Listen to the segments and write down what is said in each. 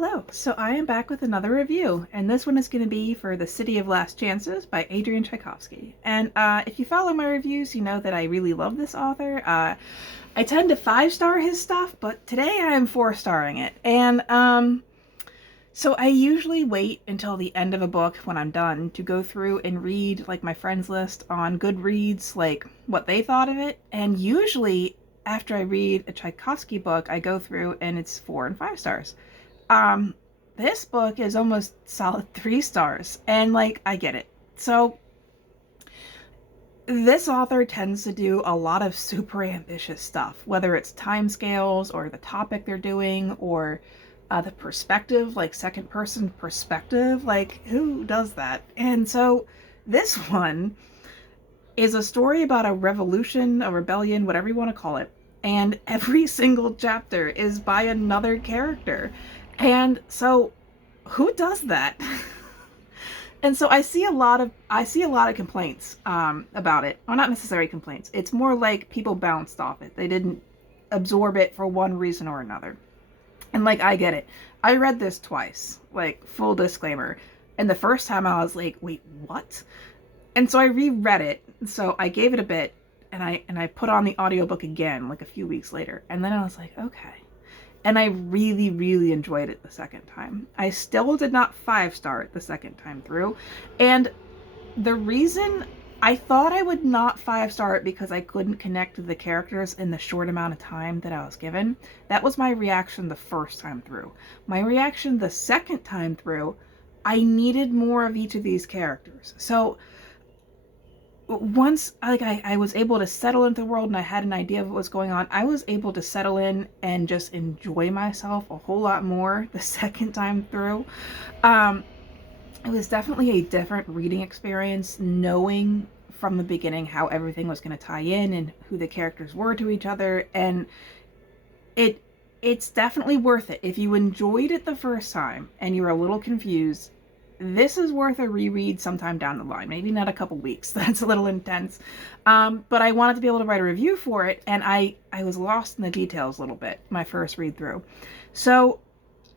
Hello, so I am back with another review, and this one is going to be for The City of Last Chances by Adrian Tchaikovsky. And if you follow my reviews, you know that I really love this author. I tend to 5-star his stuff, but today I am 4-starring it. And so I usually wait until the end of a book when I'm done to go through and read like my friends list on Goodreads, like what they thought of it. And usually after I read a Tchaikovsky book, I go through and it's 4 and 5 stars. Um, this book is almost solid 3 stars, and like, I get it. So, this author tends to do a lot of super ambitious stuff, whether it's timescales or the topic they're doing or the perspective, like second person perspective. Like, who does that? And so, this one is a story about a revolution, a rebellion, whatever you want to call it. And every single chapter is by another character. And so who does that? And so I see a lot of complaints about it. Well, not necessarily complaints. It's more like people bounced off it. They didn't absorb it for one reason or another. And like, I get it. I read this twice, like, full disclaimer. And the first time I was like, wait, what? And so I reread it. So I gave it a bit, and I put on the audiobook again like a few weeks later. And then I was like, okay. And I really, really enjoyed it the second time. I still did not 5-star it the second time through. And the reason I thought I would not 5-star it because I couldn't connect to the characters in the short amount of time that I was given. That was my reaction the first time through. My reaction the second time through, I needed more of each of these characters. So once I was able to settle into the world and I had an idea of what was going on, I was able to settle in and just enjoy myself a whole lot more the second time through. It was definitely a different reading experience, knowing from the beginning how everything was going to tie in and who the characters were to each other. And it's definitely worth it. If you enjoyed it the first time and you were a little confused, this is worth a reread sometime down the line. Maybe not a couple weeks. That's a little intense. But I wanted to be able to write a review for it, and I was lost in the details a little bit my first read through. So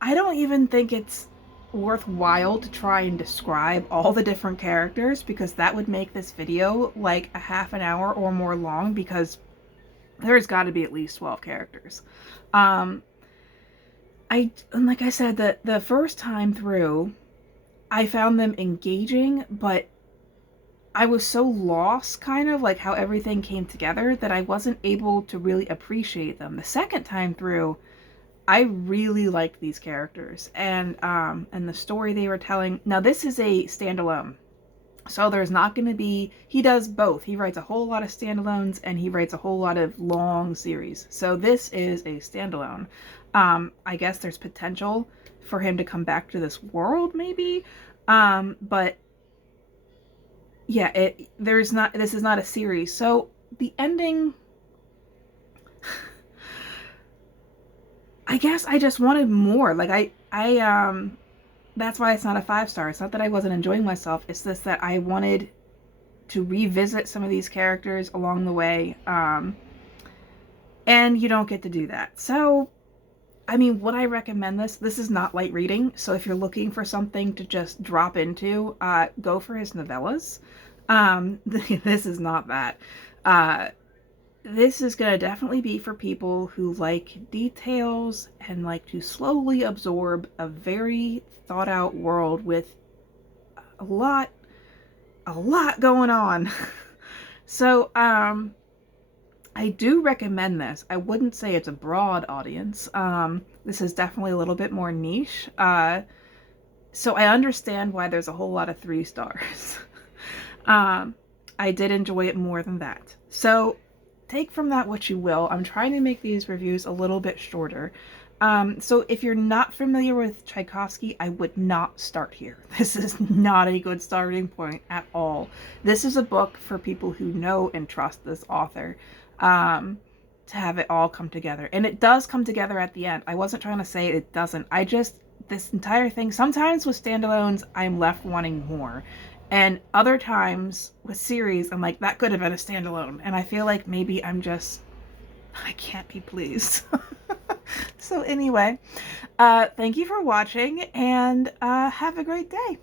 I don't even think it's worthwhile to try and describe all the different characters, because that would make this video like a half an hour or more long, because there's got to be at least 12 characters. And like I said, the first time through, I found them engaging, but I was so lost, kind of, like how everything came together, that I wasn't able to really appreciate them. The second time through, I really liked these characters and the story they were telling. Now, this is a standalone, so there's not going to be, he does both. He writes a whole lot of standalones and he writes a whole lot of long series. So this is a standalone. I guess there's potential for him to come back to this world, maybe. But yeah, this is not a series. So the ending, I guess I just wanted more. Like that's why it's not a 5-star. It's not that I wasn't enjoying myself. It's just that I wanted to revisit some of these characters along the way. And you don't get to do that. So I mean, would I recommend this? This is not light reading, so if you're looking for something to just drop into, go for his novellas. This is not that. This is going to definitely be for people who like details and like to slowly absorb a very thought out world with a lot going on. So, I do recommend this. I wouldn't say it's a broad audience. This is definitely a little bit more niche. So I understand why there's a whole lot of 3 stars. I did enjoy it more than that. So take from that what you will. I'm trying to make these reviews a little bit shorter. So if you're not familiar with Tchaikovsky, I would not start here. This is not a good starting point at all. This is a book for people who know and trust this author. To have it all come together. And it does come together at the end. I wasn't trying to say it doesn't. This entire thing, sometimes with standalones, I'm left wanting more. And other times with series, I'm like, that could have been a standalone. And I feel like maybe I can't be pleased. So anyway, thank you for watching, and have a great day.